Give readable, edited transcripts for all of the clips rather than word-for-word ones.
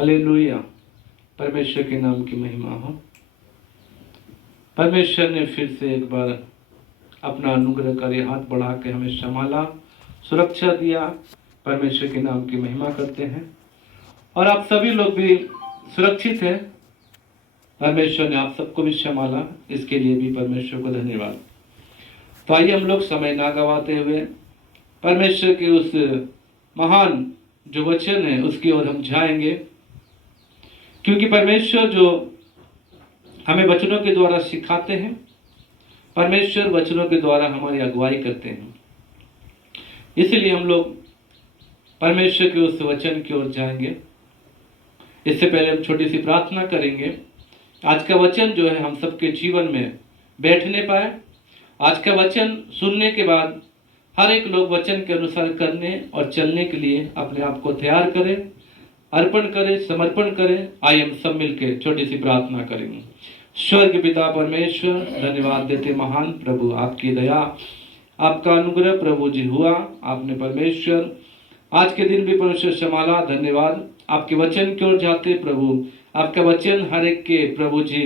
Hallelujah. परमेश्वर के नाम की महिमा हो। परमेश्वर ने फिर से एक बार अपना अनुग्रहकारी हाथ बढ़ा के हमें संभाला, सुरक्षा दिया। परमेश्वर के नाम की महिमा करते हैं। और आप सभी लोग भी सुरक्षित हैं। परमेश्वर ने आप सबको भी संभाला, इसके लिए भी परमेश्वर को धन्यवाद। तो आइए हम लोग समय ना गवाते हुए परमेश्वर के उस महान जो वचन है उसकी ओर हम जाएंगे, क्योंकि परमेश्वर जो हमें वचनों के द्वारा सिखाते हैं, परमेश्वर वचनों के द्वारा हमारी अगुवाई करते हैं। इसलिए हम लोग परमेश्वर के उस वचन की ओर जाएंगे। इससे पहले हम छोटी सी प्रार्थना करेंगे। आज का वचन जो है हम सबके जीवन में बैठने पाए। आज का वचन सुनने के बाद हर एक लोग वचन के अनुसार करने और चलने के लिए अपने आप को तैयार करें, अर्पण करें, समर्पण करें। आइए हम सब मिलकर छोटी सी प्रार्थना करेंगे। स्वर्ग पिता परमेश्वर, धन्यवाद देते महान प्रभु, आपकी दया, आपका अनुग्रह प्रभु जी हुआ। आपने परमेश्वर आज के दिन भी परमेश्वर संभाला। धन्यवाद। आपके वचन की ओर जाते प्रभु, आपका वचन हर एक के प्रभु जी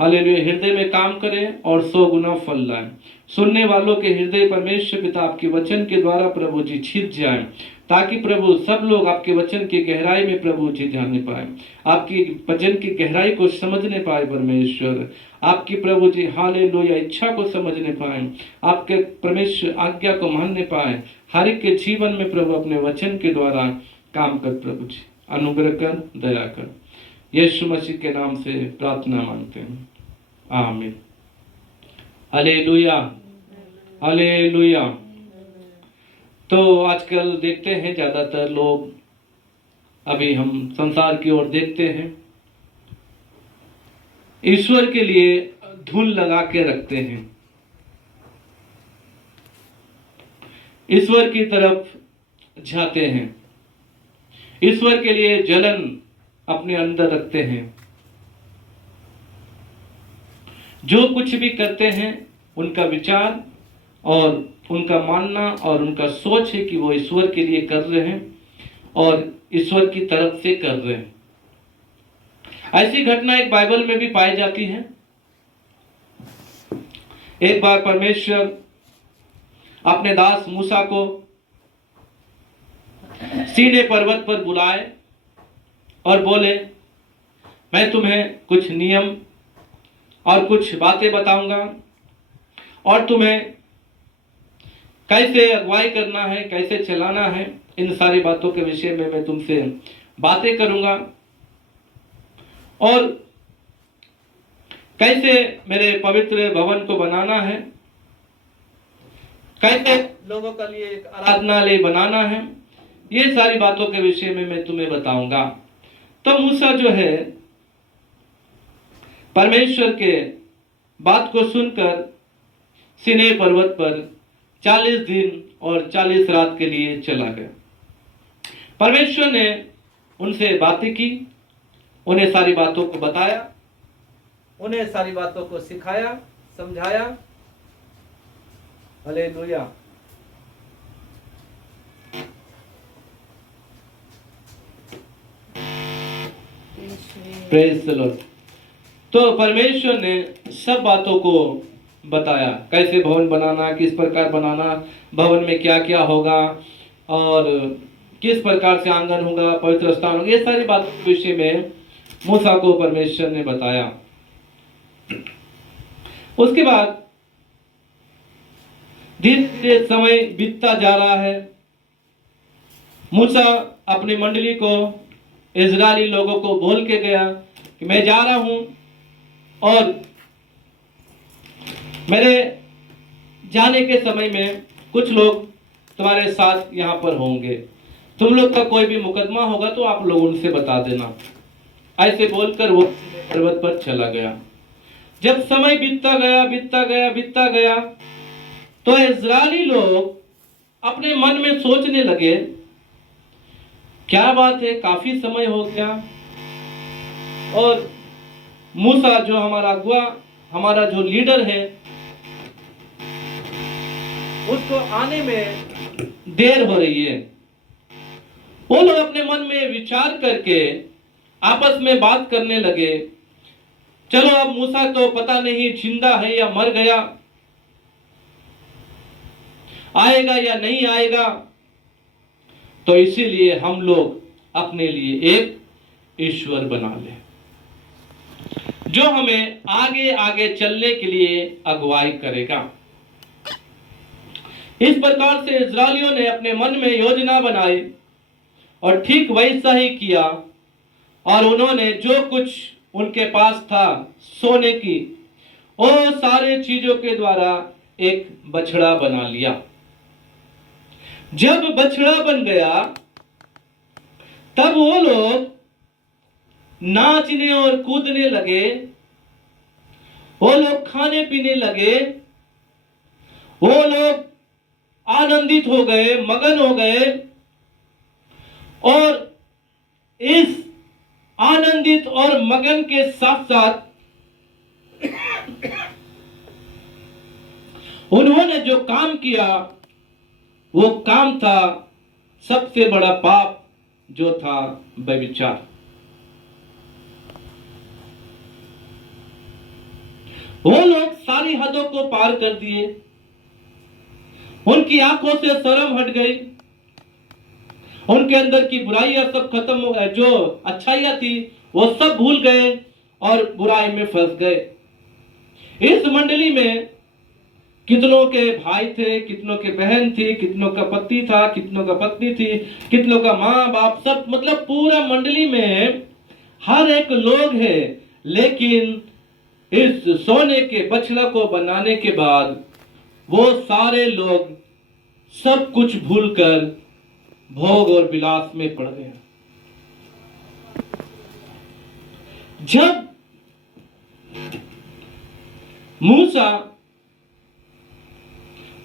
हालेलुया हृदय में काम करे और 100 गुना फल लाए। सुनने वालों के हृदय परमेश्वर पिता आपके वचन के द्वारा प्रभु जी छिप जाए, ताकि प्रभु सब लोग आपके वचन की गहराई में प्रभु जी जाने पाए, आपकी वचन की गहराई को समझने पाए। परमेश्वर आपकी प्रभु जी हालेलुया इच्छा को समझने पाए, आपके परमेश्वर आज्ञा को मानने पाए। हर एक के जीवन में प्रभु अपने वचन के द्वारा काम कर प्रभु जी अनुग्रह कर, दया कर। यीशु मसीह के नाम से प्रार्थना मांगते हैं, आमीन। Hallelujah, hallelujah. तो आजकल देखते हैं ज़्यादातर लोग, अभी हम संसार की ओर देखते हैं, ईश्वर के लिए धूल लगा के रखते हैं, ईश्वर की तरफ जाते हैं, ईश्वर के लिए जलन अपने अंदर रखते हैं। जो कुछ भी करते हैं उनका विचार और उनका मानना और उनका सोच है कि वो ईश्वर के लिए कर रहे हैं और ईश्वर की तरफ से कर रहे हैं। ऐसी घटना एक बाइबल में भी पाई जाती है। एक बार परमेश्वर अपने दास मूसा को सीने पर्वत पर बुलाए और बोले, मैं तुम्हें कुछ नियम और कुछ बातें बताऊंगा और तुम्हें कैसे अगुवाई करना है, कैसे चलाना है, इन सारी बातों के विषय में मैं तुमसे बातें करूंगा और कैसे मेरे पवित्र भवन को बनाना है, कैसे लोगों के लिए एक आराधनालय बनाना है, ये सारी बातों के विषय में मैं तुम्हें बताऊंगा। तो मूसा जो है परमेश्वर के बात को सुनकर सीनै पर्वत पर 40 दिन और 40 रात के लिए चला गया। परमेश्वर ने उनसे बातें की, उन्हें सारी बातों को बताया, उन्हें सारी बातों को सिखाया, समझाया। हालेलुया। Praise the Lord. तो परमेश्वर ने सब बातों को बताया, कैसे भवन बनाना, किस प्रकार बनाना, भवन में क्या क्या होगा और किस प्रकार से आंगन होगा, पवित्र स्थान होगा, ये सारी बातों के विषय में मूसा को परमेश्वर ने बताया। उसके बाद धीरे धीरे समय बीतता जा रहा है। मूसा अपनी मंडली को, इजरायली लोगों को बोल के गया कि मैं जा रहा हूं और मेरे जाने के समय में कुछ लोग तुम्हारे साथ यहाँ पर होंगे। तुम लोग का कोई भी मुकदमा होगा तो आप लोग उनसे बता देना। ऐसे बोलकर वो पर्वत पर चला गया। जब समय बीतता गया, बीतता गया, बीतता गया, तो इजरायली लोग अपने मन में सोचने लगे, क्या बात है, काफी समय हो गया और मूसा जो हमारा अगुआ, हमारा जो लीडर है, उसको आने में देर हो रही है। वो लोग अपने मन में विचार करके आपस में बात करने लगे, चलो अब मूसा तो पता नहीं जिंदा है या मर गया, आएगा या नहीं आएगा, तो इसीलिए हम लोग अपने लिए एक ईश्वर बना ले जो हमें आगे आगे चलने के लिए अगुवाई करेगा। इस प्रकार से इस्राएलियों ने अपने मन में योजना बनाई और ठीक वैसा ही किया, और उन्होंने जो कुछ उनके पास था सोने की, वो सारे चीजों के द्वारा एक बछड़ा बना लिया। जब बछड़ा बन गया तब वो लोग नाचने और कूदने लगे, वो लोग खाने पीने लगे, वो लोग आनंदित हो गए, मगन हो गए, और इस आनंदित और मगन के साथ साथ उन्होंने जो काम किया वो काम था सबसे बड़ा पाप, जो था व्यभिचार। वो लोग सारी हदों को पार कर दिए, उनकी आंखों से शर्म हट गई, उनके अंदर की बुराइयां सब खत्म हो गए, जो अच्छाइयां थी वो सब भूल गए और बुराई में फंस गए। इस मंडली में कितनों के भाई थे, कितनों के बहन थी, कितनों का पति था, कितनों का पत्नी थी, कितनों का माँ बाप, सब मतलब पूरा मंडली में हर एक लोग है। लेकिन इस सोने के बछड़ा को बनाने के बाद वो सारे लोग सब कुछ भूलकर भोग और विलास में पड़ गए। जब मूसा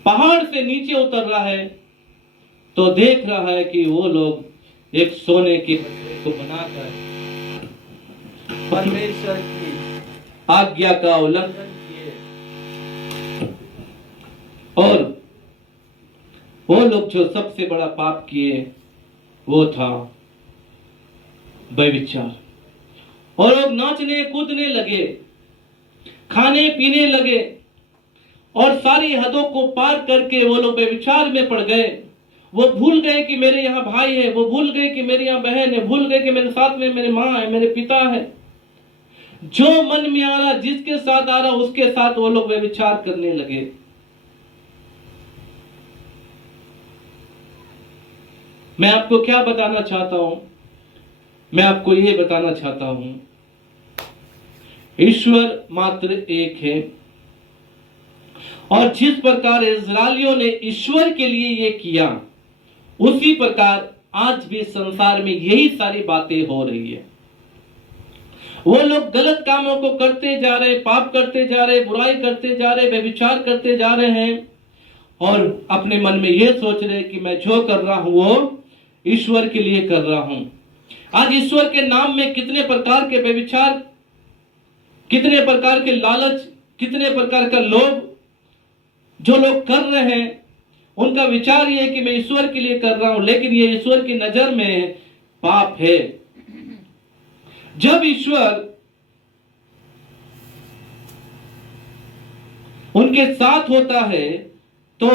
पहाड़ से नीचे उतर रहा है तो देख रहा है कि वो लोग एक सोने के बछड़े को बनाकर परमेश्वर की आज्ञा का उल्लंघन किए, और वो लोग जो सबसे बड़ा पाप किए वो था व्यभिचार। और लोग नाचने कूदने लगे, खाने पीने लगे, और सारी हदों को पार करके वो लोग व्यभिचार में पड़ गए। वो भूल गए कि मेरे यहाँ भाई है, वो भूल गए कि मेरे यहाँ बहन है, भूल गए कि मेरे साथ में मेरी माँ है, मेरे पिता है। जो मन में आ रहा, जिसके साथ आ रहा, उसके साथ वो लोग व्यभिचार करने लगे। मैं आपको क्या बताना चाहता हूं? मैं आपको ये बताना चाहता हूं, ईश्वर मात्र एक है, और जिस प्रकार इस्राएलियों ने ईश्वर के लिए ये किया, उसी प्रकार आज भी संसार में यही सारी बातें हो रही है। वो लोग गलत कामों को करते जा रहे, पाप करते जा रहे, बुराई करते जा रहे, व्यभिचार करते जा रहे हैं, और अपने मन में ये सोच रहे कि मैं जो कर रहा हूं वो ईश्वर के लिए कर रहा हूं। आज ईश्वर के नाम में कितने प्रकार के व्यभिचार, कितने प्रकार के लालच, कितने प्रकार का लोभ जो लोग कर रहे हैं, उनका विचार ये है कि मैं ईश्वर के लिए कर रहा हूं, लेकिन ये ईश्वर की नजर में पाप है। जब ईश्वर उनके साथ होता है तो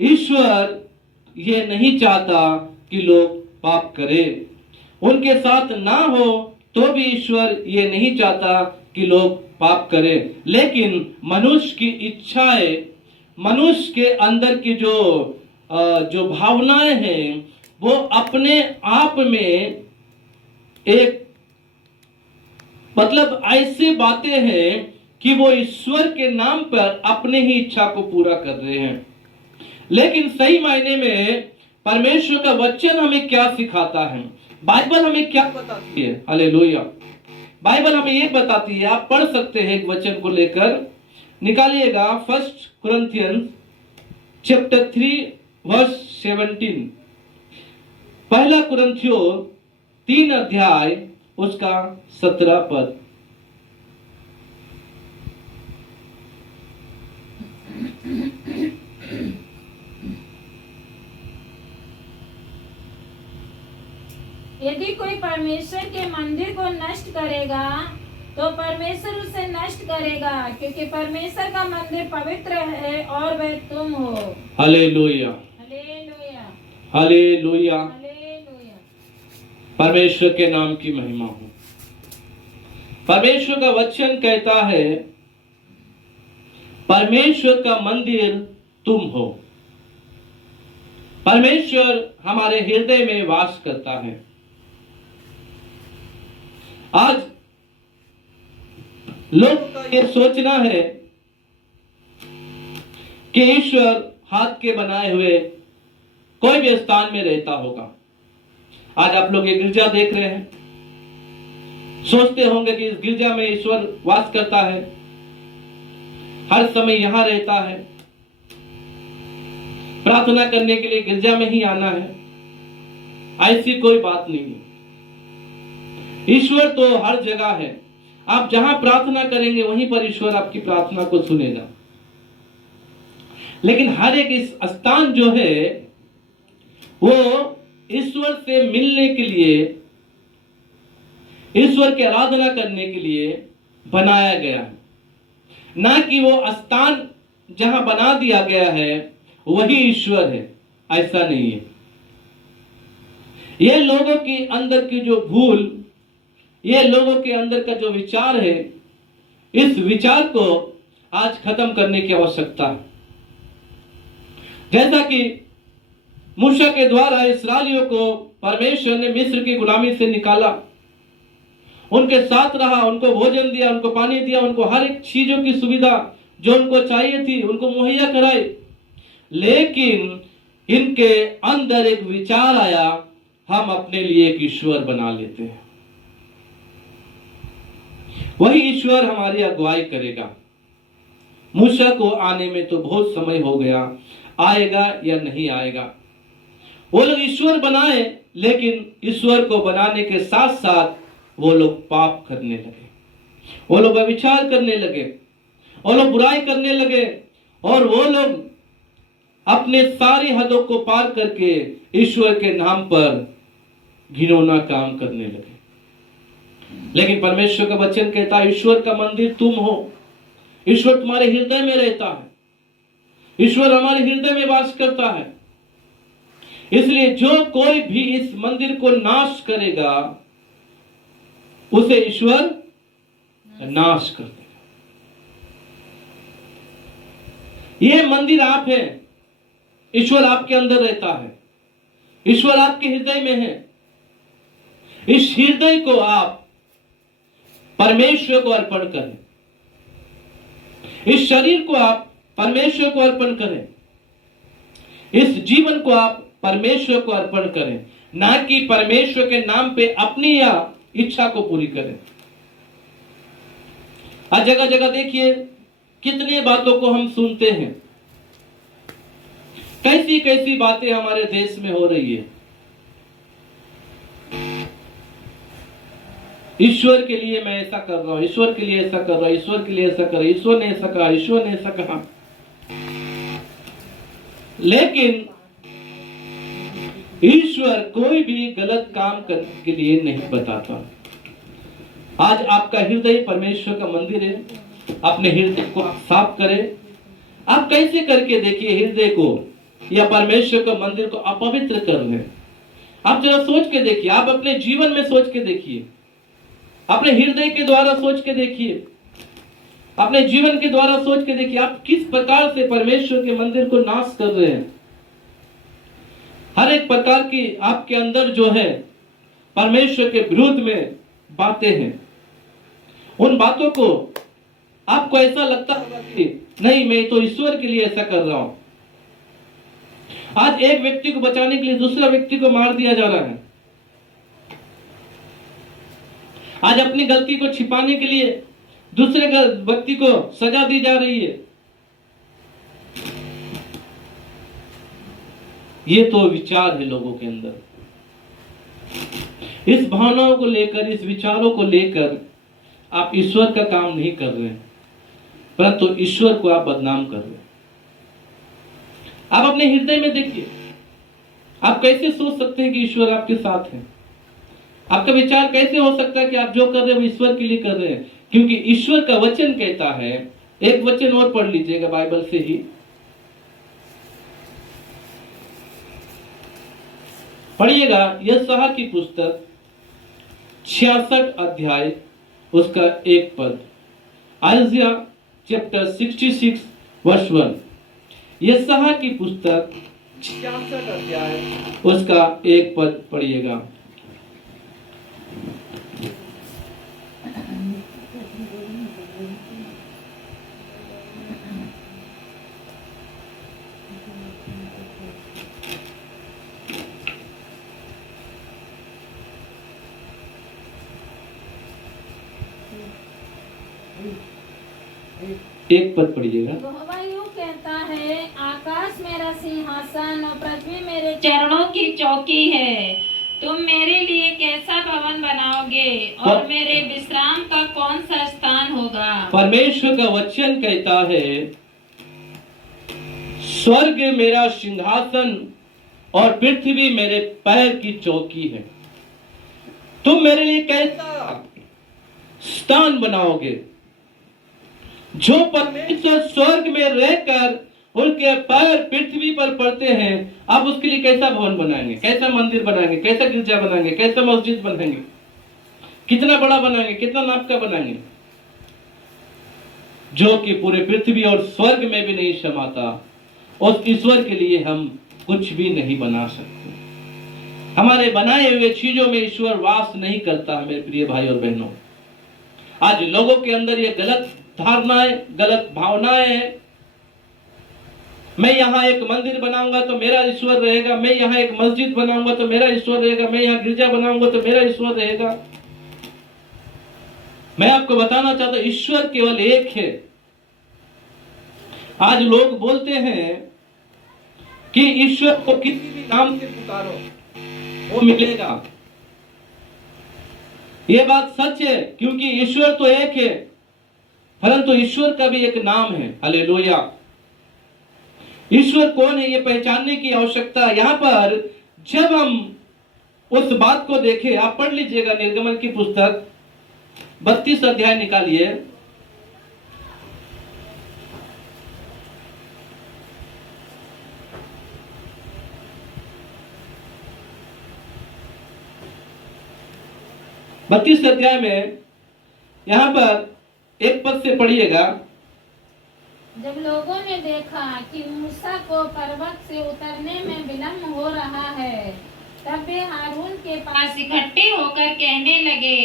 ईश्वर ये नहीं चाहता कि लोग पाप करें। उनके साथ ना हो तो भी ईश्वर ये नहीं चाहता कि लोग पाप करें। लेकिन मनुष्य की इच्छाएं, मनुष्य के अंदर की जो भावनाएं हैं, वो अपने आप में एक मतलब ऐसी बातें हैं कि वो ईश्वर के नाम पर अपने ही इच्छा को पूरा कर रहे हैं। लेकिन सही मायने में परमेश्वर का वचन हमें क्या सिखाता है, बाइबल हमें क्या बताती है? हालेलुया। बाइबल हमें ये बताती है, आप पढ़ सकते हैं एक वचन को लेकर, निकालिएगा 1 कुरिन्थियंस चैप्टर 3 वर्स 17। पहला कुरिन्थियों 3 अध्याय उसका 17 पद। यदि कोई परमेश्वर के मंदिर को नष्ट करेगा तो परमेश्वर उसे नष्ट करेगा, क्योंकि परमेश्वर का मंदिर पवित्र है और वह तुम हो। Hallelujah, hallelujah, hallelujah. हालेलुया। परमेश्वर के नाम की महिमा हो। परमेश्वर का वचन कहता है परमेश्वर का मंदिर तुम हो। परमेश्वर हमारे हृदय में वास करता है। आज लोगों का यह सोचना है कि ईश्वर हाथ के बनाए हुए कोई भी स्थान में रहता होगा। आज आप लोग ये गिरजा देख रहे हैं, सोचते होंगे कि इस गिरजा में ईश्वर वास करता है, हर समय यहां रहता है, प्रार्थना करने के लिए गिरजा में ही आना है। ऐसी कोई बात नहीं है। ईश्वर तो हर जगह है। आप जहां प्रार्थना करेंगे वहीं पर ईश्वर आपकी प्रार्थना को सुनेगा। लेकिन हर एक इस स्थान जो है वो ईश्वर से मिलने के लिए, ईश्वर की आराधना करने के लिए बनाया गया है, ना कि वो स्थान जहां बना दिया गया है वही ईश्वर है। ऐसा नहीं है। ये लोगों की अंदर की जो भूल, ये लोगों के अंदर का जो विचार है, इस विचार को आज खत्म करने की आवश्यकता है। जैसा कि मूसा के द्वारा इस्राएलियों को परमेश्वर ने मिस्र की गुलामी से निकाला, उनके साथ रहा, उनको भोजन दिया, उनको पानी दिया, उनको हर एक चीजों की सुविधा जो उनको चाहिए थी उनको मुहैया कराई। लेकिन इनके अंदर एक विचार आया, हम अपने लिए एक ईश्वर बना लेते हैं। वही ईश्वर हमारी अगुवाई करेगा। मूसा को आने में तो बहुत समय हो गया, आएगा या नहीं आएगा। वो लोग ईश्वर बनाए, लेकिन ईश्वर को बनाने के साथ साथ वो लोग पाप करने लगे, वो लोग व्यभिचार करने लगे, वो लोग बुराई करने लगे, और वो लोग अपने सारी हदों को पार करके ईश्वर के नाम पर घिनौना काम करने लगे। लेकिन परमेश्वर का वचन कहता है ईश्वर का मंदिर तुम हो। ईश्वर तुम्हारे हृदय में रहता है, ईश्वर हमारे हृदय में वास करता है। इसलिए जो कोई भी इस मंदिर को नाश करेगा उसे ईश्वर नाश कर देगा। यह मंदिर आप हैं, ईश्वर आपके अंदर रहता है, ईश्वर आपके हृदय में है। इस हृदय को आप परमेश्वर को अर्पण करें, इस शरीर को आप परमेश्वर को अर्पण करें, इस जीवन को आप परमेश्वर को अर्पण करें, ना कि परमेश्वर के नाम पे अपनी या इच्छा को पूरी करें। आज जगह जगह देखिए कितनी बातों को हम सुनते हैं, कैसी कैसी बातें हमारे देश में हो रही है। ईश्वर के लिए मैं ऐसा कर रहा हूं, ईश्वर के लिए ऐसा कर रहा हूं, ईश्वर के लिए ऐसा कर, ईश्वर ने ऐसा कहा, ईश्वर ने ऐसा कहा। लेकिन ईश्वर कोई भी गलत काम करने के लिए नहीं बताता। आज आपका हृदय परमेश्वर का मंदिर है, अपने हृदय को आप साफ करें। आप कैसे करके देखिए हृदय को या परमेश्वर के मंदिर को अपवित्र कर रहे हैं। आप जरा सोच के देखिए, आप अपने जीवन में सोच के देखिए, अपने हृदय के द्वारा सोच के देखिए, अपने जीवन के द्वारा सोच के देखिए, आप किस प्रकार से परमेश्वर के मंदिर को नाश कर रहे हैं। हर एक प्रकार की आपके अंदर जो है परमेश्वर के विरुद्ध में बातें हैं। उन बातों को आपको ऐसा लगता होगा कि नहीं, मैं तो ईश्वर के लिए ऐसा कर रहा हूं। आज एक व्यक्ति को बचाने के लिए दूसरा व्यक्ति को मार दिया जा रहा है। आज अपनी गलती को छिपाने के लिए दूसरे व्यक्ति को सजा दी जा रही है। ये तो विचार है लोगों के अंदर। इस भावनाओं को लेकर, इस विचारों को लेकर आप ईश्वर का काम नहीं कर रहे हैं, परंतु ईश्वर को आप बदनाम कर रहे हैं। आप अपने हृदय में देखिए, आप कैसे सोच सकते हैं कि ईश्वर आपके साथ है। आपका विचार कैसे हो सकता है कि आप जो कर रहे हैं वो ईश्वर के लिए कर रहे हैं? क्योंकि ईश्वर का वचन कहता है, एक वचन और पढ़ लीजिएगा बाइबल से ही, पढ़िएगा यशायाह की पुस्तक 66 अध्याय उसका 1 पद। आइज़िया चैप्टर 66 वर्स 1। यशायाह की पुस्तक 66 अध्याय उसका 1 पद पढ़िएगा। एक पद पढ़िएगा। यहोवा यूं कहता है, आकाश मेरा सिंहासन और पृथ्वी मेरे चरणों की चौकी है। तुम मेरे लिए कैसा भवन बनाओगे और मेरे विश्राम का कौन सा स्थान होगा? परमेश्वर का वचन कहता है, स्वर्ग मेरा सिंहासन और पृथ्वी मेरे पैर की चौकी है। तुम मेरे लिए कैसा स्थान बनाओगे? जो परमेश्वर स्वर्ग में रहकर उनके पैर पृथ्वी पर पड़ते हैं, आप उसके लिए कैसा भवन बनाएंगे, कैसा मंदिर बनाएंगे, कैसा गिरजा बनाएंगे, कैसा मस्जिद बनाएंगे, कितना बड़ा बनाएंगे, कितना नाप का बनाएंगे, जो कि पूरे पृथ्वी और स्वर्ग में भी नहीं समाता। उस ईश्वर के लिए हम कुछ भी नहीं बना सकते। हमारे बनाए हुए चीजों में ईश्वर वास नहीं करता है। मेरे प्रिय भाई और बहनों, आज लोगों के अंदर ये गलत धारणाएं, गलत भावनाएं हैं। मैं यहाँ एक मंदिर बनाऊंगा तो मेरा ईश्वर रहेगा, मैं यहाँ एक मस्जिद बनाऊंगा तो मेरा ईश्वर रहेगा, मैं यहाँ गिरजा बनाऊंगा तो मेरा ईश्वर रहेगा। मैं आपको बताना चाहता हूं, ईश्वर केवल एक है। आज लोग बोलते हैं कि ईश्वर को किसी भी नाम से पुकारो वो मिलेगा। ये बात सच है, क्योंकि ईश्वर तो एक है, परंतु ईश्वर का भी एक नाम है। हालेलुया। ईश्वर कौन है ये पहचानने की आवश्यकता है। यहां पर जब हम उस बात को देखें, आप पढ़ लीजिएगा निर्गमन की पुस्तक 32 अध्याय निकालिए। बत्तीस अध्याय में यहां पर एक पद से पढ़िएगा। जब लोगों ने देखा कि मूसा को पर्वत से उतरने में विलम्ब हो रहा है, तब वे हारून के पास इकट्ठे होकर कहने लगे,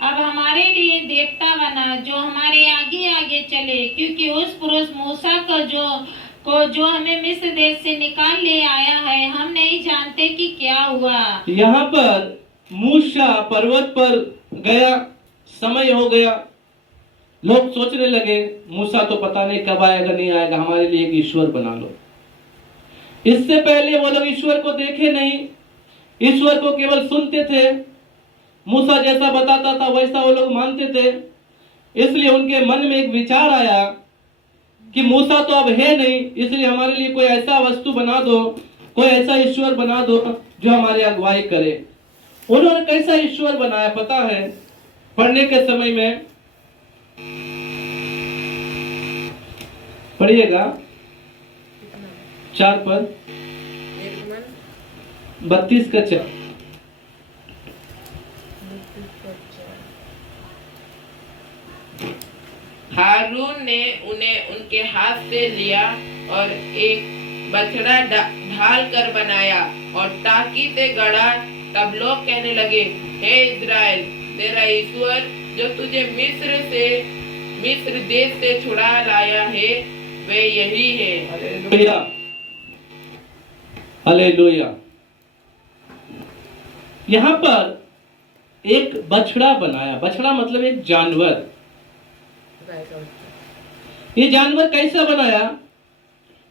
अब हमारे लिए देवता बना जो हमारे आगे आगे चले, क्योंकि उस पुरुष मूसा को जो हमें मिस्र देश से निकाल ले आया है, हम नहीं जानते कि क्या हुआ। यहाँ पर मूसा पर्वत पर गया, समय हो गया, लोग सोचने लगे मूसा तो पता नहीं कब आएगा, नहीं आएगा, हमारे लिए एक ईश्वर बना लो। इससे पहले वो लोग ईश्वर को देखे नहीं, ईश्वर को केवल सुनते थे। मूसा जैसा बताता था वैसा वो लोग मानते थे। इसलिए उनके मन में एक विचार आया कि मूसा तो अब है नहीं, इसलिए हमारे लिए कोई ऐसा वस्तु बना दो, कोई ऐसा ईश्वर बना दो जो हमारे अगुवाई करे। उन्होंने कैसा ईश्वर बनाया पता है? पढ़ने के समय में पढ़िएगा 4 पद 32 का 4। हारून ने उन्हें उनके हाथ से लिया और एक बछड़ा ढाल कर बनाया और टाकी से गड़ा। तब लोग कहने लगे, हे इस्राएल, तेरा ईश्वर जो तुझे मिस्र देश से छुड़ा लाया है वे यही है। Hallelujah, hallelujah. यहाँ पर एक बछड़ा बनाया। बछड़ा मतलब एक जानवर। ये जानवर कैसा बनाया?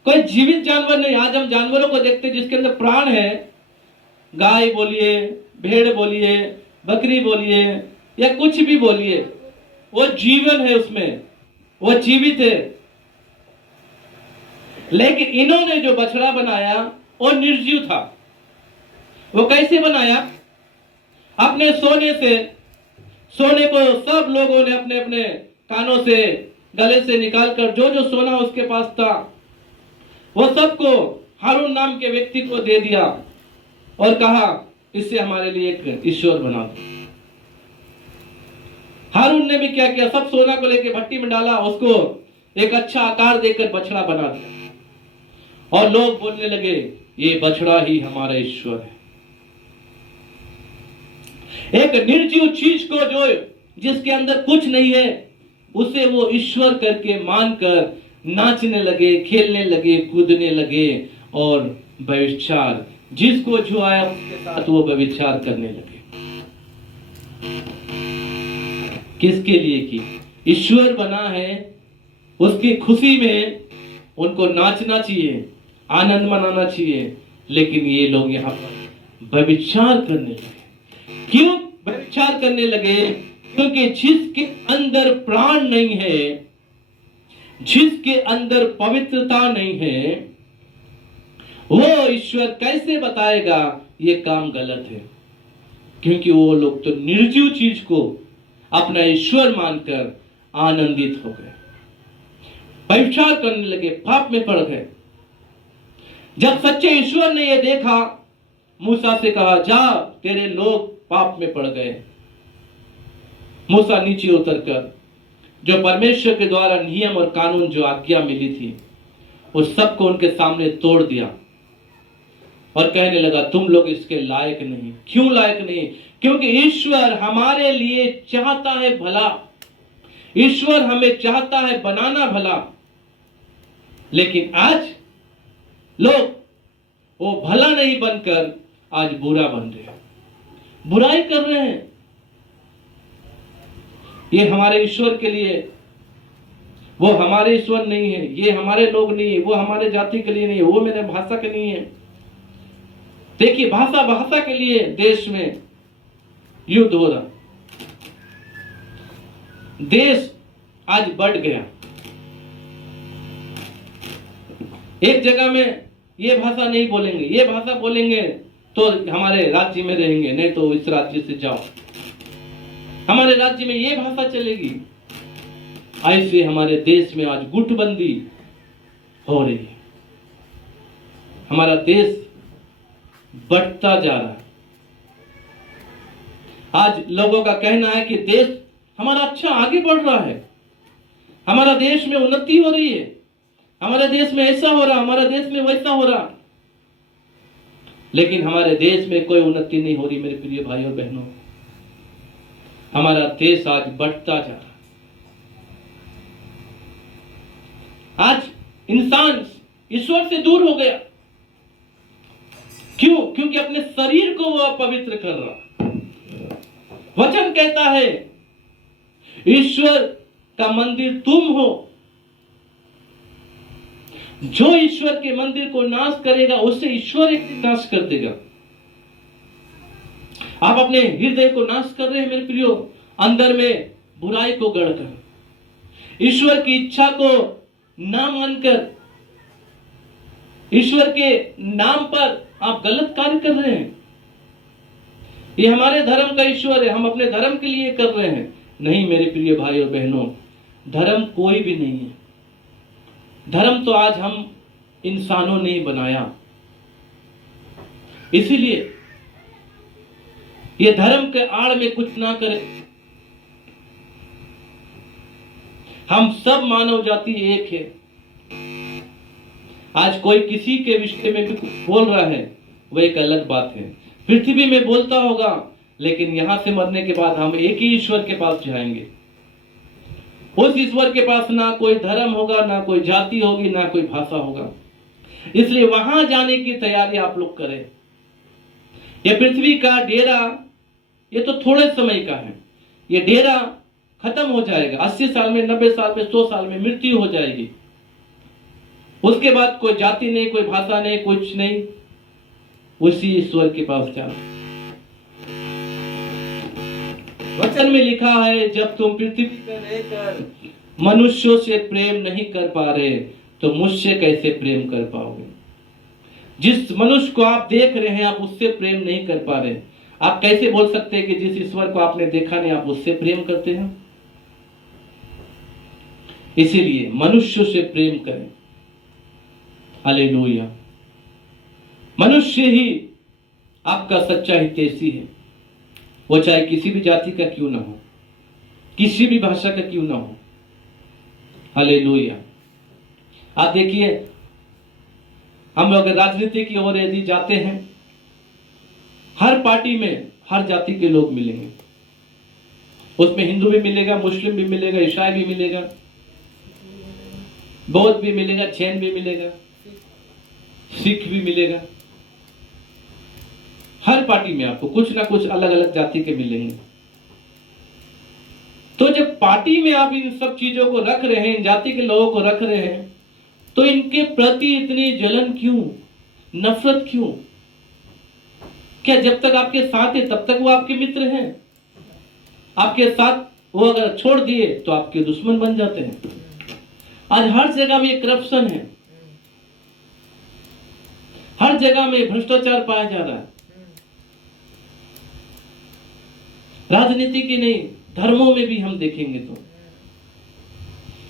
कोई जीवित जानवर नहीं। आज हम जानवरों को देखते हैं जिसके अंदर प्राण है। गाय बोलिए, भेड़ बोलिए, बकरी बोलिए या कुछ भी बोलिए, वो जीवन है, उसमें वो जीवित है। लेकिन इन्होंने जो बछड़ा बनाया वो निर्जीव था। वो कैसे बनाया? अपने सोने को सब लोगों ने अपने अपने कानों से, गले से निकालकर जो जो सोना उसके पास था वो सबको हारून नाम के व्यक्ति को दे दिया और कहा इससे हमारे लिए एक ईश्वर बना दो। हारून ने भी क्या किया, सब सोना को लेकर भट्टी में डाला, उसको एक अच्छा आकार देकर बछड़ा बना दिया और लोग बोलने लगे ये बछड़ा ही हमारा ईश्वर है। एक निर्जीव चीज को जो जिसके अंदर कुछ नहीं है उसे वो ईश्वर करके मानकर नाचने लगे, खेलने लगे, कूदने लगे और व्यभिचार, जिसको जो आया उसके साथ वो व्यभिचार करने लगे। किसके लिए की? ईश्वर बना है, उसकी खुशी में उनको नाचना चाहिए, आनंद मनाना चाहिए, लेकिन ये लोग यहाँ पर व्यभिचार करने लगे। क्यों व्यभिचार करने लगे? क्योंकि जिसके अंदर प्राण नहीं है, जिसके अंदर पवित्रता नहीं है, वो ईश्वर कैसे बताएगा ये काम गलत है? क्योंकि वो लोग तो निर्जीव चीज को अपना ईश्वर मानकर आनंदित हो गए, व्यभिचार करने लगे, पाप में पड़ गए। जब सच्चे ईश्वर ने यह देखा, मूसा से कहा जा, तेरे लोग पाप में पड़ गए। मूसा नीचे उतरकर जो परमेश्वर के द्वारा नियम और कानून, जो आज्ञा मिली थी, उस सबको उनके सामने तोड़ दिया और कहने लगा तुम लोग इसके लायक नहीं। क्यों लायक नहीं? क्योंकि ईश्वर हमारे लिए चाहता है भला, ईश्वर हमें चाहता है बनाना भला, लेकिन आज लोग वो भला नहीं बनकर आज बुरा बन रहे हैं, बुराई कर रहे हैं। ये हमारे ईश्वर के लिए, वो हमारे ईश्वर नहीं है, ये हमारे लोग नहीं है, वो हमारे जाति के लिए नहीं है, वो मेरे भाषा के नहीं है। देखिए भाषा के लिए देश में युद्ध हो रहा, देश आज बढ़ गया। एक जगह में ये भाषा नहीं बोलेंगे, ये भाषा बोलेंगे तो हमारे राज्य में रहेंगे, नहीं तो इस राज्य से जाओ, हमारे राज्य में ये भाषा चलेगी। ऐसे हमारे देश में आज गुटबंदी हो रही है, हमारा देश बढ़ता जा रहा है। आज लोगों का कहना है कि देश हमारा अच्छा आगे बढ़ रहा है, हमारा देश में उन्नति हो रही है, हमारे देश में ऐसा हो रहा, हमारे देश में वैसा हो रहा, लेकिन हमारे देश में कोई उन्नति नहीं हो रही। मेरे प्रिय भाई और बहनों, हमारा देश आज बढ़ता जा रहा है। आज इंसान ईश्वर से दूर हो गया। क्यों? क्योंकि अपने शरीर को वो अपवित्र कर रहा। वचन कहता है ईश्वर का मंदिर तुम हो, जो ईश्वर के मंदिर को नाश करेगा उसे ईश्वर एक दिन नाश कर देगा। आप अपने हृदय को नाश कर रहे हैं मेरे प्रियो, अंदर में बुराई को गढ़कर, ईश्वर की इच्छा को ना मानकर, ईश्वर के नाम पर आप गलत कार्य कर रहे हैं। ये हमारे धर्म का ईश्वर है, हम अपने धर्म के लिए कर रहे हैं। नहीं मेरे प्रिय भाई और बहनों, धर्म कोई भी नहीं है। धर्म तो आज हम इंसानों ने ही बनाया, इसीलिए ये धर्म के आड़ में कुछ ना करें। हम सब मानव जाति एक है। आज कोई किसी के विषय में भी कुछ बोल रहा है वो एक अलग बात है, पृथ्वी में बोलता होगा, लेकिन यहां से मरने के बाद हम एक ही ईश्वर के पास जाएंगे। उस ईश्वर के पास ना कोई धर्म होगा, ना कोई जाति होगी, ना कोई भाषा होगा। इसलिए वहां जाने की तैयारी आप लोग करें। ये पृथ्वी का डेरा ये तो थोड़े समय का है, ये डेरा खत्म हो जाएगा। 80 साल में, 90 साल में, 100 साल में मृत्यु हो जाएगी। उसके बाद कोई जाति नहीं, कोई भाषा नहीं, कुछ नहीं, उसी ईश्वर के पास जाना। वचन में लिखा है जब तुम पृथ्वी पर रहकर मनुष्यों से प्रेम नहीं कर पा रहे तो मुझसे कैसे प्रेम कर पाओगे? जिस मनुष्य को आप देख रहे हैं आप उससे प्रेम नहीं कर पा रहे, आप कैसे बोल सकते हैं कि जिस ईश्वर को आपने देखा नहीं आप उससे प्रेम करते हैं? इसीलिए मनुष्य से प्रेम करें। हालेलुया। मनुष्य ही आपका सच्चा हितैषी है, वो चाहे किसी भी जाति का क्यों ना हो, किसी भी भाषा का क्यों ना हो। हालेलुया। आप देखिए, हम लोग राजनीति की ओर यदि जाते हैं, हर पार्टी में हर जाति के लोग मिलेंगे। उसमें हिंदू भी मिलेगा, मुस्लिम भी मिलेगा, ईसाई भी मिलेगा, बौद्ध भी मिलेगा, जैन भी मिलेगा, सिख भी मिलेगा। हर पार्टी में आपको कुछ ना कुछ अलग अलग जाति के मिलेंगे। तो जब पार्टी में आप इन सब चीजों को रख रहे हैं, जाति के लोगों को रख रहे हैं, तो इनके प्रति इतनी जलन क्यों, नफरत क्यों? क्या जब तक आपके साथ है तब तक वो आपके मित्र हैं? आपके साथ वो अगर छोड़ दिए तो आपके दुश्मन बन जाते हैं। आज हर जगह में करप्शन है, हर जगह में भ्रष्टाचार पाया जा रहा है। राजनीति की नहीं, धर्मों में भी हम देखेंगे तो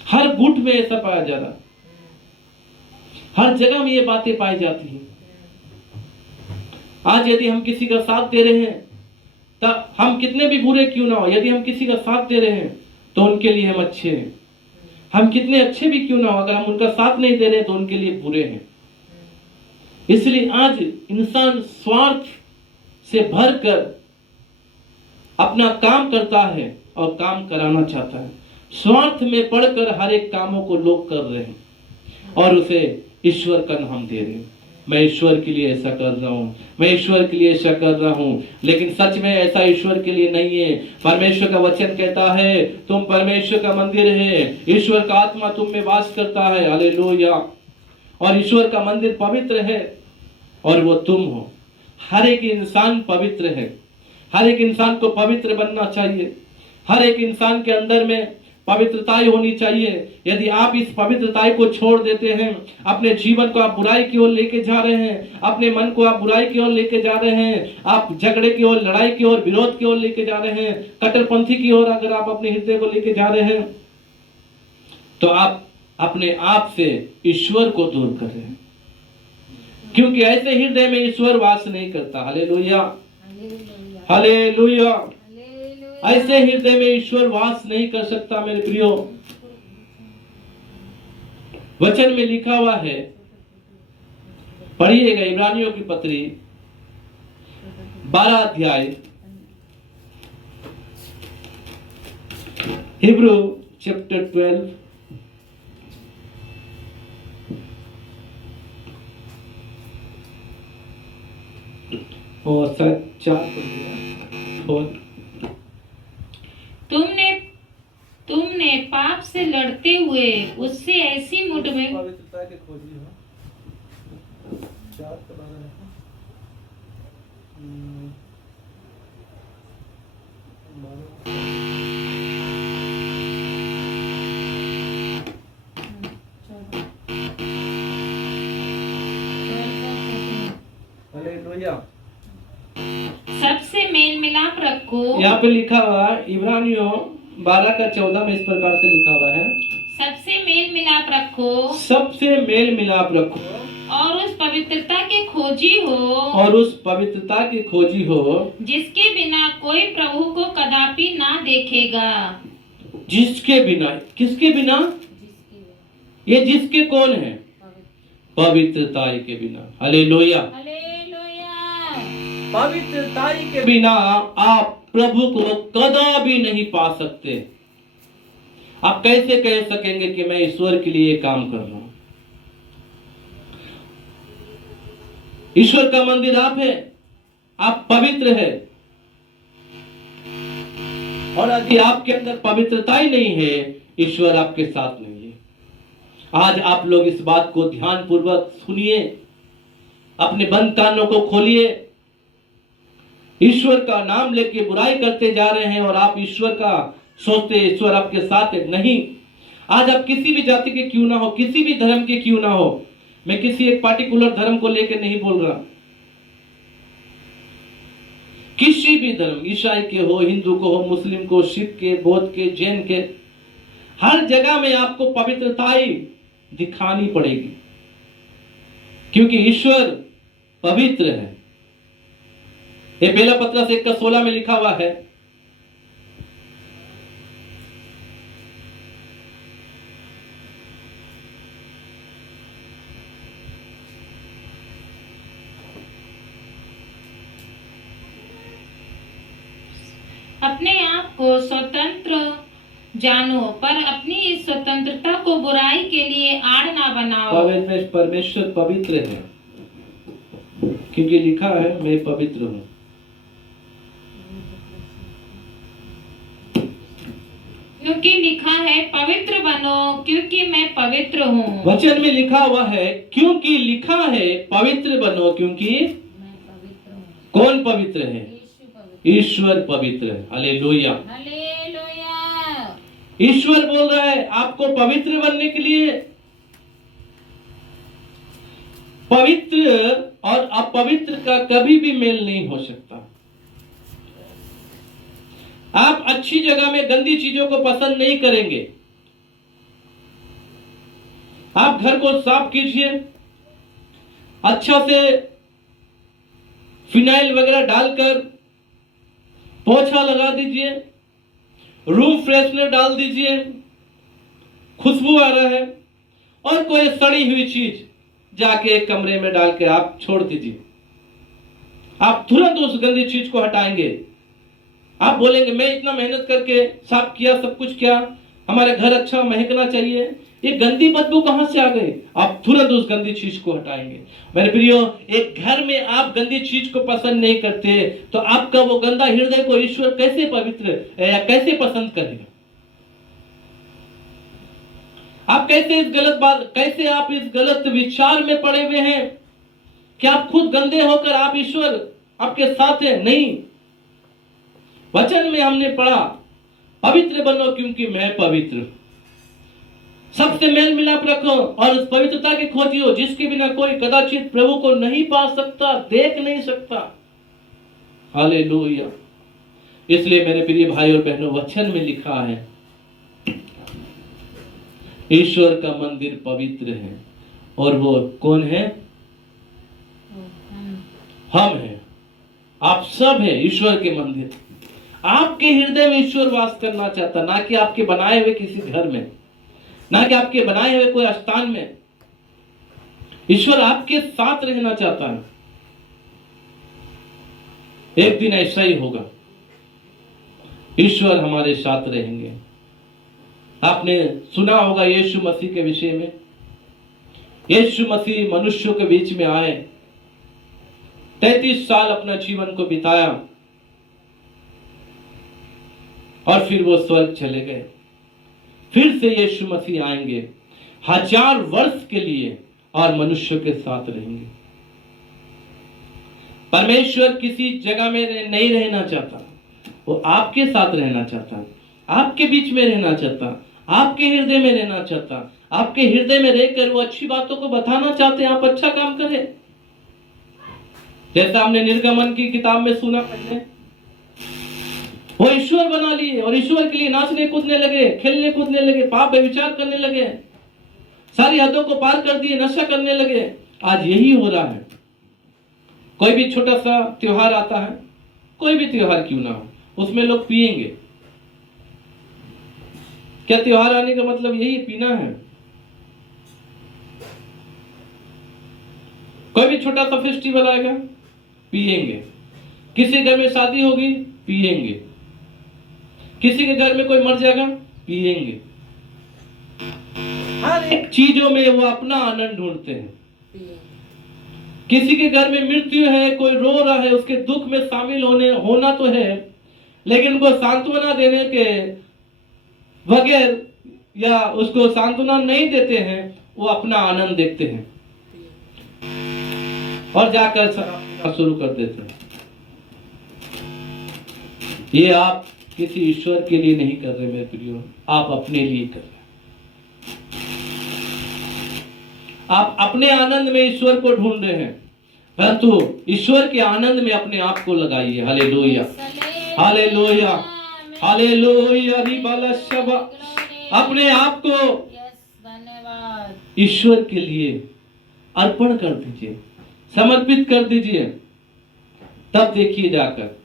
हर गुट में ऐसा पाया जा रहा है, हर जगह में ये बातें पाई जाती हैं। आज यदि हम किसी का साथ दे रहे हैं, तब हम कितने भी बुरे क्यों ना हो, यदि हम किसी का साथ दे रहे हैं तो उनके लिए हम अच्छे हैं। हम कितने अच्छे भी क्यों ना हो, अगर हम उनका साथ नहीं दे रहे तो उनके लिए बुरे हैं। इसलिए आज इंसान स्वार्थ से भरकर अपना काम करता है और काम कराना चाहता है। स्वार्थ में पड़कर हर एक कामों को लोग कर रहे हैं और उसे ईश्वर का नाम दे रहे हैं। मैं ईश्वर के लिए ऐसा कर रहा हूँ, मैं ईश्वर के लिए ऐसा कर रहा हूँ, लेकिन सच में ऐसा ईश्वर के लिए नहीं है। परमेश्वर का वचन कहता है तुम परमेश्वर का मंदिर है, ईश्वर का आत्मा तुम में वास करता है। हालेलुया। और ईश्वर का मंदिर पवित्र है और वो तुम हो। हर एक इंसान पवित्र है, हर एक इंसान को पवित्र बनना चाहिए। हर एक इंसान के अंदर में पवित्रता होनी चाहिए। यदि आप इस पवित्रता को छोड़ देते हैं, अपने जीवन को आप बुराई की ओर लेके जा रहे हैं, अपने मन को आप बुराई की ओर लेके जा रहे हैं, आप झगड़े की ओर, लड़ाई की ओर, विरोध की ओर लेके जा रहे हैं, कट्टरपंथी की ओर अगर आप अपने हृदय को लेके जा रहे हैं, तो आप अपने आप से ईश्वर को दूर कर रहे हैं, क्योंकि ऐसे हृदय में ईश्वर वास नहीं करता। Hallelujah, hallelujah. ऐसे हृदय में ईश्वर वास नहीं कर सकता। मेरे प्रियो, वचन में लिखा हुआ है, पढ़िएगा इब्रानियों की पत्री 12 अध्याय, हिब्रू चैप्टर 12 और 4 तुमने पाप से लड़ते हुए उससे ऐसी मुठ में पवित्रता के खोजी हो। 4 के बारे में हालेलुया। सबसे मेल मिलाप रखो। यहाँ पे लिखा हुआ इब्रानियों 12 का 14 में इस प्रकार से लिखा हुआ है, सबसे मेल मिलाप रखो, सबसे मेल मिलाप रखो और उस पवित्रता के खोजी हो, और उस पवित्रता की खोजी हो जिसके बिना कोई प्रभु को कदापि ना देखेगा। जिसके बिना, किसके बिना? ये जिसके कौन है? पवित्रता के बिना। हालेलुया, पवित्रता के बिना आप प्रभु को कदापि नहीं पा सकते। आप कैसे कह सकेंगे कि मैं ईश्वर के लिए काम कर रहा हूं? ईश्वर का मंदिर आप है, आप पवित्र है, और यदि आपके अंदर पवित्रता ही नहीं है, ईश्वर आपके साथ नहीं है। आज आप लोग इस बात को ध्यान पूर्वक सुनिए, अपने बंद कानों को खोलिए। ईश्वर का नाम लेके बुराई करते जा रहे हैं और आप ईश्वर का सोचते ईश्वर आपके साथ है। नहीं, आज आप किसी भी जाति के क्यों ना हो, किसी भी धर्म के क्यों ना हो, मैं किसी एक पार्टिकुलर धर्म को लेकर नहीं बोल रहा, किसी भी धर्म, ईसाई के हो, हिंदू को हो, मुस्लिम को, सिख के, बौद्ध के, जैन के, हर जगह में आपको पवित्रता ही दिखानी पड़ेगी, क्योंकि ईश्वर पवित्र है। ये पहला पत्रस 1:16 में लिखा हुआ है, अपने आप को स्वतंत्र जानो, पर अपनी इस स्वतंत्रता को बुराई के लिए आड़ ना बनाओ। परमेश्वर पवित्र है, क्योंकि लिखा है मैं पवित्र हूं। क्योंकि लिखा है पवित्र बनो, क्योंकि मैं पवित्र हूँ। वचन में लिखा हुआ है, क्योंकि लिखा है पवित्र बनो, क्योंकि मैं पवित्र हूँ। कौन पवित्र है? ईश्वर पवित्र है। Hallelujah, hallelujah. ईश्वर बोल रहा है आपको पवित्र बनने के लिए। पवित्र और अपवित्र का कभी भी मेल नहीं हो सकता। आप अच्छी जगह में गंदी चीजों को पसंद नहीं करेंगे। आप घर को साफ कीजिए, अच्छा से फिनाइल वगैरह डालकर पोछा लगा दीजिए, रूम फ्रेशनर डाल दीजिए, खुशबू आ रहा है, और कोई सड़ी हुई चीज जाके एक कमरे में डाल के आप छोड़ दीजिए। आप तुरंत उस गंदी चीज को हटाएंगे। आप बोलेंगे मैं इतना मेहनत करके साफ किया, सब कुछ किया, हमारे घर अच्छा महकना चाहिए, ये गंदी बदबू कहां से आ गई? आप तुरंत उस गंदी चीज को हटाएंगे। मेरे प्रियो, एक घर में आप गंदी चीज को पसंद नहीं करते तो आपका वो गंदा हृदय को ईश्वर कैसे पवित्र या कैसे पसंद करेगा? आप कैसे इस गलत बात, कैसे आप इस गलत विचार में पड़े हुए हैं कि आप खुद गंदे होकर आप ईश्वर आपके साथ है? नहीं, वचन में हमने पढ़ा पवित्र बनो क्योंकि मैं पवित्र। सबसे मेल मिलाप रखो और उस पवित्रता की खोजियो जिसके बिना कोई कदाचित प्रभु को नहीं पा सकता, देख नहीं सकता। हालेलुया। इसलिए मेरे प्रिय भाई और बहनों, वचन में लिखा है ईश्वर का मंदिर पवित्र है, और वो कौन है? हम हैं, आप सब हैं ईश्वर के मंदिर। आपके हृदय में ईश्वर वास करना चाहता, ना कि आपके बनाए हुए किसी घर में, ना कि आपके बनाए हुए कोई स्थान में। ईश्वर आपके साथ रहना चाहता है। एक दिन ऐसा ही होगा, ईश्वर हमारे साथ रहेंगे। आपने सुना होगा यीशु मसीह के विषय में। यीशु मसीह मनुष्यों के बीच में आए, 33 साल अपना जीवन को बिताया और फिर वो स्वर्ग चले गए। फिर से यीशु मसीह आएंगे 1000 वर्ष के लिए और मनुष्यों के साथ रहेंगे। परमेश्वर किसी जगह में नहीं रहना चाहता, वो आपके साथ रहना चाहता, आपके बीच में रहना चाहता, आपके हृदय में रहना चाहता। आपके हृदय में रहकर वो अच्छी बातों को बताना चाहते हैं, आप अच्छा काम करें। जैसा हमने निर्गमन की किताब में सुना पहले, वो ईश्वर बना लिए और ईश्वर के लिए नाचने कूदने लगे, खेलने कूदने लगे, पाप व्यभिचार करने लगे, सारी हदों को पार कर दिए, नशा करने लगे। आज यही हो रहा है। कोई भी छोटा सा त्योहार आता है, कोई भी त्योहार क्यों ना हो, उसमें लोग पिएंगे। क्या त्योहार आने का मतलब यही पीना है? कोई भी छोटा सा फेस्टिवल आएगा, पिएंगे। किसी घर में शादी होगी, पिएंगे। किसी के घर में कोई मर जाएगा, पिएंगे। हर एक चीजों में वो अपना आनंद ढूंढते हैं। किसी के घर में मृत्यु है, कोई रो रहा है, उसके दुख में शामिल होना तो है, लेकिन उनको सांत्वना देने के बगैर या उसको सांत्वना नहीं देते हैं, वो अपना आनंद देखते हैं और जाकर शराब पीना शुरू कर देते हैं। ये आप किसी ईश्वर के लिए नहीं कर रहे मेरे प्रियो, आप अपने लिए कर रहे। आप अपने आनंद में ईश्वर को ढूंढ रहे हैं, परंतु ईश्वर के आनंद में अपने आप को लगाइए। Hallelujah, hallelujah, hallelujah. रिबाला शबा, अपने आप को धन्यवाद ईश्वर के लिए अर्पण कर दीजिए, समर्पित कर दीजिए। तब देखिए जाकर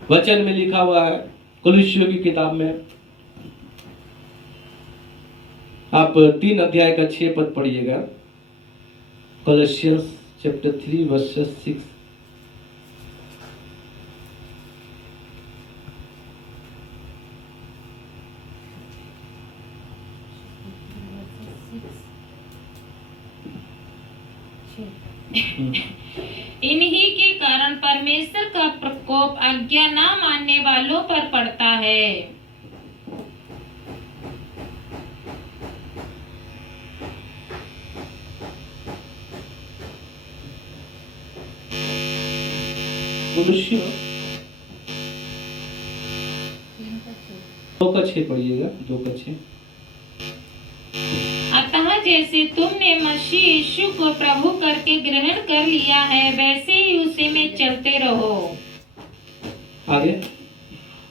वचन में लिखा हुआ है, कुलुस्सियों की किताब में आप 3 अध्याय का 6 पद पढ़िएगा। कोलोसियंस चैप्टर 3 वर्सेस 6। इन्हीं के कारण परमेश्वर का प्रकोप आज्ञा न मानने वालों पर पड़ता है। कुलुस्सियों 2 का 6 पढ़िएगा, 2 का 6। अतः जैसे तुमने मसीह यीशु को प्रभु करके ग्रहण कर लिया है, वैसे ही उसी में चलते रहो आगे,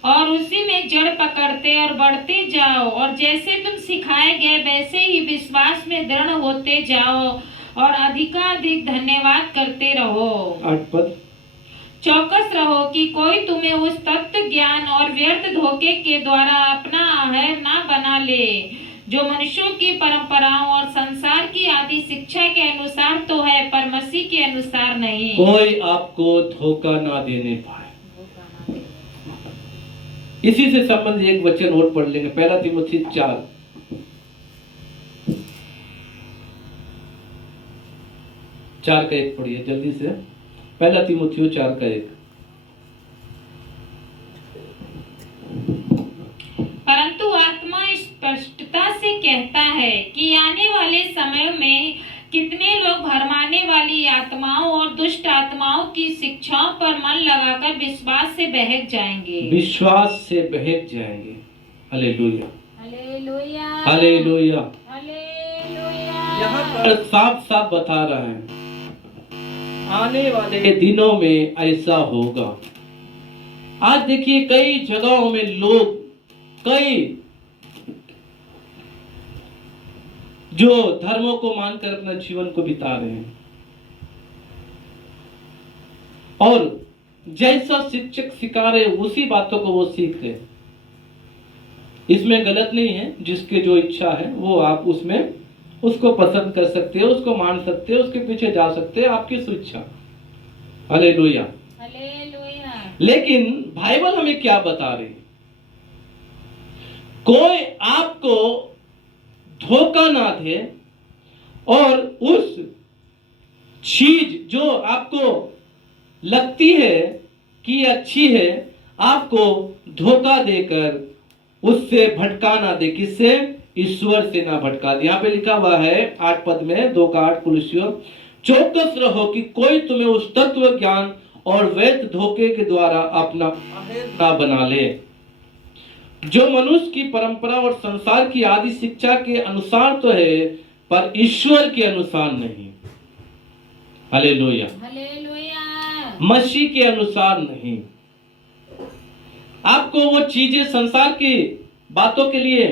और उसी में जड़ पकड़ते और बढ़ते जाओ, और जैसे तुम सिखाए गए वैसे ही विश्वास में दृढ़ होते जाओ, और अधिकाधिक धन्यवाद करते रहो। 8 पद। चौकस रहो कि कोई तुम्हें उस तत्व ज्ञान और व्यर्थ धोखे के द्वारा अपना आहर ना बना ले, जो मनुष्यों की परंपराओं और संसार की आदि शिक्षा के अनुसार तो है, पर मसीह के अनुसार नहीं। कोई आपको धोखा ना देने पाए। इसी से संबंधित एक वचन और पढ़ लेंगे, 1 तीमुथी 4 का 1 पढ़िए जल्दी से। 1 तीमुथियों 4 का 1। परंतु आत्मा स्पष्टता से कहता है कि आने वाले समय में कितने लोग भरमाने वाली आत्माओं और दुष्ट आत्माओं की शिक्षाओं पर मन लगाकर विश्वास से बहक जाएंगे। विश्वास से बहक जाएंगे। Hallelujah, hallelujah, hallelujah. हालेलुया। यहाँ पर साफ साफ बता रहा है, आने वाले दिनों में ऐसा होगा। आज देखिए कई जगहों में लोग, कई जो धर्मों को मानकर अपना जीवन को बिता रहे हैं, और जैसा शिक्षक सिखा रहे उसी बातों को वो सीख रहे। इसमें गलत नहीं है, जिसके जो इच्छा है वो आप उसमें उसको पसंद कर सकते हो, उसको मान सकते हो, उसके पीछे जा सकते हो, आपकी स्वेच्छा। Hallelujah, hallelujah. लेकिन बाइबल हमें क्या बता रही है? कोई आपको धोखा ना दे और उस चीज जो आपको लगती है कि अच्छी है, आपको धोखा देकर उससे भटका ना दे। किससे? ईश्वर से ना भटका दे। यहाँ पे लिखा हुआ है 8 पद में, 2 का 8 कुलुस्सियों, चौकस रहो कि कोई तुम्हें उस तत्व ज्ञान और वैध धोखे के द्वारा अपना आहेर ना बना ले, जो मनुष्य की परंपरा और संसार की आदि शिक्षा के अनुसार तो है, पर ईश्वर के अनुसार नहीं। Hallelujah, hallelujah. मसीह के अनुसार नहीं। आपको वो चीजें संसार की बातों के लिए,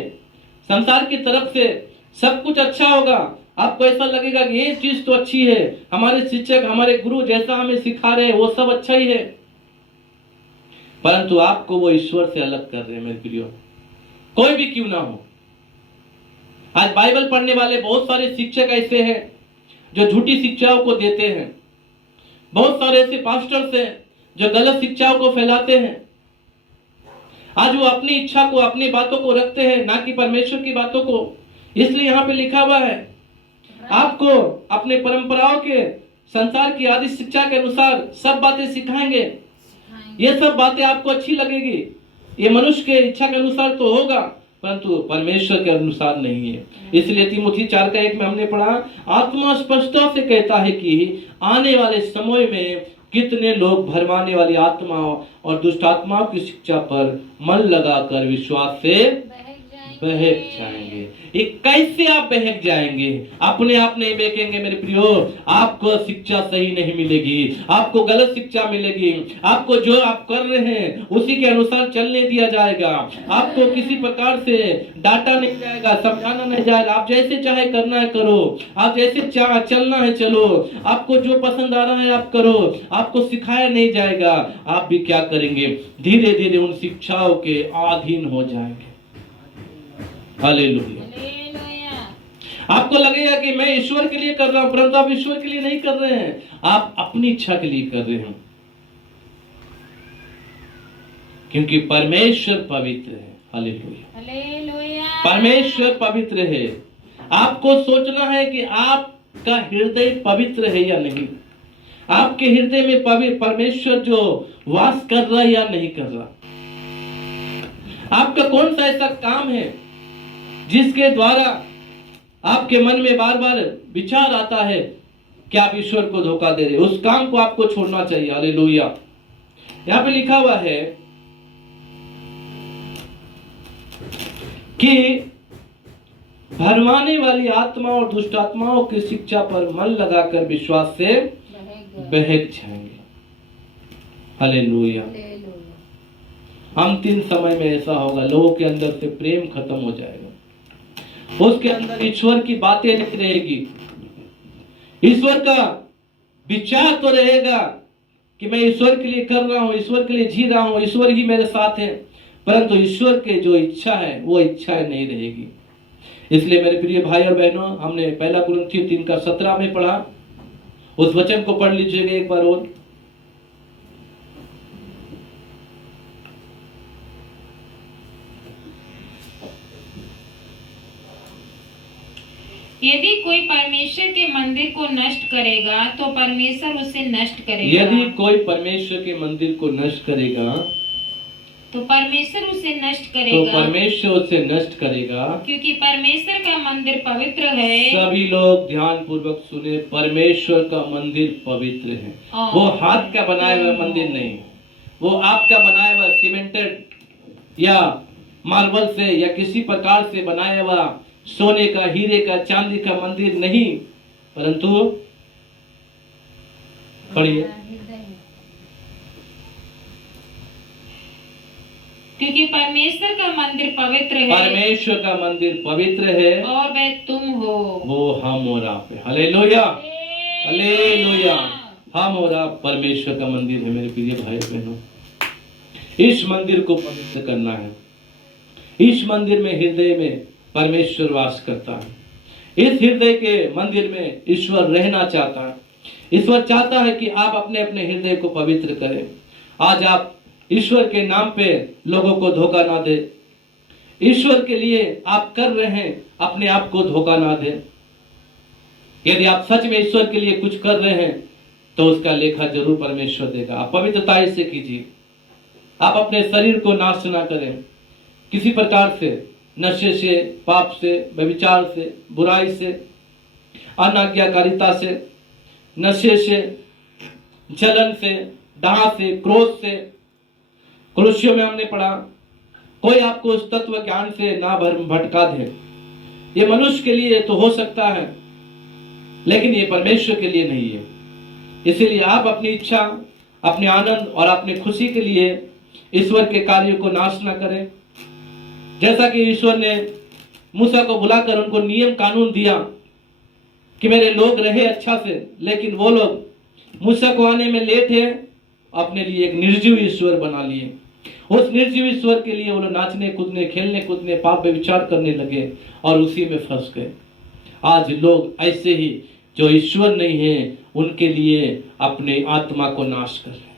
संसार की तरफ से सब कुछ अच्छा होगा, आपको ऐसा लगेगा कि ये चीज तो अच्छी है, हमारे शिक्षक, हमारे गुरु जैसा हमें सिखा रहे हैं वो सब अच्छा ही है, परंतु आपको वो ईश्वर से अलग कर रहे हैं। मेरे प्रियो, कोई भी क्यों ना हो, आज बाइबल पढ़ने वाले बहुत सारे शिक्षक ऐसे हैं जो झूठी शिक्षाओं को देते हैं। बहुत सारे ऐसे पास्टर्स हैं जो गलत शिक्षाओं को फैलाते हैं। आज वो अपनी इच्छा को, अपनी बातों को रखते हैं, ना कि परमेश्वर की बातों को। इसलिए यहाँ पे लिखा हुआ है, आपको अपने परंपराओं के, संसार की आदि शिक्षा के अनुसार सब बातें सिखाएंगे। ये सब बातें आपको अच्छी लगेगी, ये मनुष्य के इच्छा के अनुसार तो होगा, परंतु परमेश्वर के अनुसार नहीं है। इसलिए तीमुथी 4 का 1 में हमने पढ़ा, आत्मा स्पष्टता से कहता है कि आने वाले समय में कितने लोग भरमाने वाली आत्माओं और दुष्ट आत्माओं की शिक्षा पर मन लगाकर विश्वास से बहक जाएंगे। ये कैसे आप बहक जाएंगे? अपने आप नहीं बहकेंगे मेरे प्रियो। आपको शिक्षा सही नहीं मिलेगी, आपको गलत शिक्षा मिलेगी, आपको जो आप कर रहे हैं उसी के अनुसार चलने दिया जाएगा, आपको किसी प्रकार से डांटा नहीं जाएगा, समझाना नहीं जाएगा। आप जैसे चाहे करना है करो, आप जैसे चाहे चलना है चलो, आपको जो पसंद आ रहा है आप करो, आपको सिखाया नहीं जाएगा। आप भी क्या करेंगे? धीरे धीरे उन शिक्षाओं के अधीन हो जाएंगे। हालेलुया। आपको लगेगा कि मैं ईश्वर के लिए कर रहा हूं, परंतु आप ईश्वर के लिए नहीं कर रहे हैं, आप अपनी इच्छा के लिए कर रहे हैं। क्योंकि परमेश्वर पवित्र है। हालेलुया। परमेश्वर पवित्र है। आपको सोचना है कि आपका हृदय पवित्र है या नहीं, आपके हृदय में परमेश्वर जो वास कर रहा है या नहीं कर रहा। आपका कौन सा ऐसा काम है जिसके द्वारा आपके मन में बार बार विचार आता है कि आप ईश्वर को धोखा दे रहे, उस काम को आपको छोड़ना चाहिए। हालेलुया। यहां पे लिखा हुआ है कि भरमाने वाली आत्मा और दुष्ट आत्माओं की शिक्षा पर मन लगाकर विश्वास से बहक जाएंगे। हालेलुया। अंतिम समय में ऐसा होगा, लोगों के अंदर से प्रेम खत्म हो जाएगा, उसके अंदर ईश्वर की बातें नहीं रहेगी, ईश्वर का विचार तो रहेगा कि मैं ईश्वर के लिए कर रहा हूं, ईश्वर के लिए जी रहा हूं, ईश्वर ही मेरे साथ है, परंतु ईश्वर के जो इच्छा है वो इच्छा नहीं रहेगी। इसलिए मेरे प्रिय भाई और बहनों, हमने पहला कुरिन्थियों 3:17 में पढ़ा, उस वचन को पढ़ लीजिएगा एक बार और। यदि कोई परमेश्वर के मंदिर को नष्ट करेगा तो परमेश्वर उसे नष्ट करेगा। यदि कोई परमेश्वर के मंदिर को नष्ट करेगा तो परमेश्वर उसे नष्ट तो करेगा, परमेश्वर उसे नष्ट करेगा, क्योंकि परमेश्वर का मंदिर पवित्र है। सभी लोग ध्यान पूर्वक सुने, परमेश्वर का मंदिर पवित्र है। वो हाथ का बनाया हुआ मंदिर नहीं, वो आपका बनाया हुआ सीमेंटेड या मार्बल से या किसी प्रकार से बनाया हुआ सोने का, हीरे का, चांदी का मंदिर नहीं, परंतु पढ़िए, क्योंकि परमेश्वर का मंदिर पवित्र है, परमेश्वर का मंदिर पवित्र है और वह तुम हो, वो हम और आप है। हालेलुया। हालेलुया। हम और आप परमेश्वर का मंदिर है। मेरे प्रिय भाई बहनों, इस मंदिर को पवित्र करना है। इस मंदिर में, हृदय में परमेश्वर वास करता है। इस हृदय के मंदिर में ईश्वर रहना चाहता है। ईश्वर चाहता है कि आप अपने अपने हृदय को पवित्र करें। आज आप ईश्वर के नाम पे लोगों को धोखा ना दे, ईश्वर के लिए आप कर रहे हैं, अपने आप को धोखा ना दे। यदि आप सच में ईश्वर के लिए कुछ कर रहे हैं तो उसका लेखा जरूर परमेश्वर देगा। आप पवित्रता से कीजिए, आप अपने शरीर को नाश ना करें किसी प्रकार से, नशे से, पाप से, व्यभिचार से, बुराई से, अनाज्ञाकारिता से, नशे से, जलन से, डाह से, क्रोध से। कुलुस्सियों में हमने पढ़ा, कोई आपको उस तत्व ज्ञान से ना भटका दे। ये मनुष्य के लिए तो हो सकता है, लेकिन ये परमेश्वर के लिए नहीं है। इसीलिए आप अपनी इच्छा, अपने आनंद और अपनी खुशी के लिए ईश्वर के कार्य को नाश ना करें। जैसा कि ईश्वर ने मूसा को बुलाकर उनको नियम कानून दिया कि मेरे लोग रहे अच्छा से, लेकिन वो लोग मूसा को आने में लेट है, अपने लिए एक निर्जीव ईश्वर बना लिए। उस निर्जीव ईश्वर के लिए वो लोग नाचने कूदने, खेलने कूदने, पाप पे विचार करने लगे और उसी में फंस गए। आज लोग ऐसे ही जो ईश्वर नहीं है उनके लिए अपने आत्मा को नाश कर रहे हैं।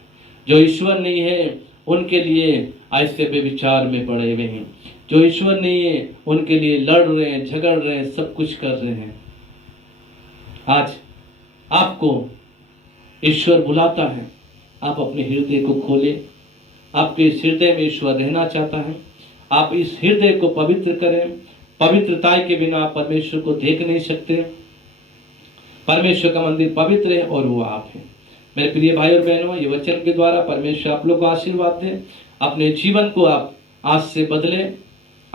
जो ईश्वर नहीं है उनके लिए ऐसे बेविचार में पड़े हुए हैं। जो ईश्वर नहीं है उनके लिए लड़ रहे हैं, झगड़ रहे हैं, सब कुछ कर रहे हैं। आज आपको ईश्वर बुलाता है, आप अपने हृदय को खोले। आपके इस हृदय में ईश्वर रहना चाहता है। आप इस हृदय को पवित्र करें। पवित्रता के बिना आप परमेश्वर को देख नहीं सकते। परमेश्वर का मंदिर पवित्र है और वो आप हैं। मेरे प्रिय भाई और बहनों, ये वचन के द्वारा परमेश्वर आप लोग को आशीर्वाद दे। अपने जीवन को आप आज से बदलें,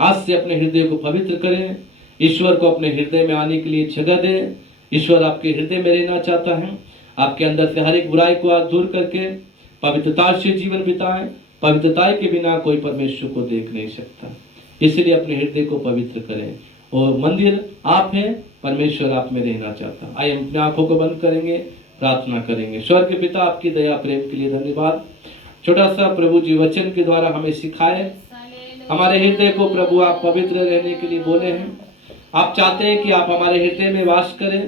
आज से अपने हृदय को पवित्र करें, ईश्वर को अपने हृदय में आने के लिए जगह दें। ईश्वर आपके हृदय में रहना चाहता है। आपके अंदर से हर एक बुराई को आज दूर करके पवित्रता से जीवन बिताएं। पवित्रता के बिना कोई परमेश्वर को देख नहीं सकता, इसलिए अपने हृदय को पवित्र करें। और मंदिर आप हैं, परमेश्वर आप में रहना चाहता है। आइए अपनी आंखों को बंद करेंगे, प्रार्थना करेंगे। स्वर्ग के पिता, आपकी दया प्रेम के लिए धन्यवाद। छोटा सा प्रभु जी वचन के द्वारा हमें सिखाए, हमारे हृदय को प्रभु आप पवित्र रहने के लिए बोले हैं। आप चाहते हैं कि आप हमारे हृदय में वास करें।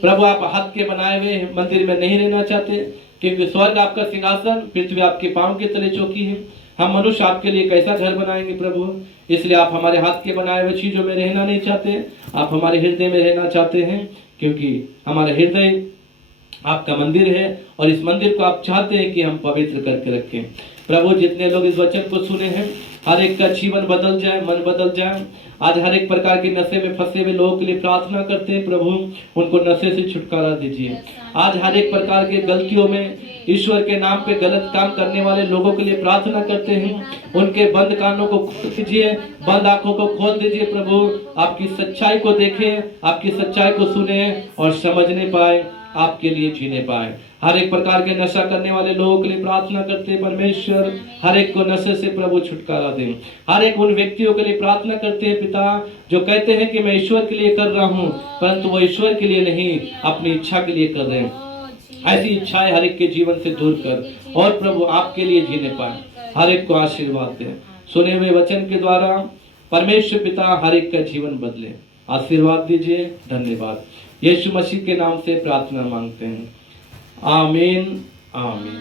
प्रभु आप हाथ के बनाए हुए मंदिर में नहीं रहना चाहते, क्योंकि स्वर्ग आपका सिंहासन, पृथ्वी आपके पांव के तले चौकी है। हम मनुष्य आपके लिए कैसा घर बनाएंगे प्रभु, इसलिए आप हमारे हाथ के बनाए हुए चीजों में रहना नहीं चाहते, आप हमारे हृदय में रहना चाहते हैं, क्योंकि हमारा हृदय आपका मंदिर है और इस मंदिर को आप चाहते हैं कि हम पवित्र करके रखें। प्रभु जितने लोग इस वचन को सुने हैं, हर एक का जीवन बदल जाए, मन बदल जाए। आज हर एक प्रकार के नशे में फंसे हुए लोगों के लिए प्रार्थना करते हैं प्रभु, उनको नशे से छुटकारा दीजिए। आज हर एक प्रकार के गलतियों में ईश्वर के नाम पे गलत काम करने वाले लोगों के लिए प्रार्थना करते हैं, उनके बंद कानों को खोल दीजिए, बंद आंखों को खोल दीजिए प्रभु। आपकी सच्चाई को देखें, आपकी सच्चाई को सुने और समझने पाए, आपके लिए जीने पाए। हर एक प्रकार के नशा करने वाले लोगों के लिए प्रार्थना करते हैं परमेश्वर, हर एक को नशे से प्रभु छुटकारा दें। हर एक उन व्यक्तियों के लिए प्रार्थना करते हैं पिता, जो कहते हैं कि मैं ईश्वर के लिए कर रहा हूँ, परंतु वो ईश्वर के लिए नहीं, अपनी इच्छा के लिए कर रहे हैं। ऐसी इच्छाएं हर एक के जीवन से दूर कर और प्रभु आपके लिए जीने पाए। हर एक को आशीर्वाद दें। सुने हुए वचन के द्वारा परमेश्वर पिता हर एक का जीवन बदले, आशीर्वाद दीजिए। धन्यवाद। यीशु मसीह के नाम से प्रार्थना मांगते हैं, आमीन आमीन।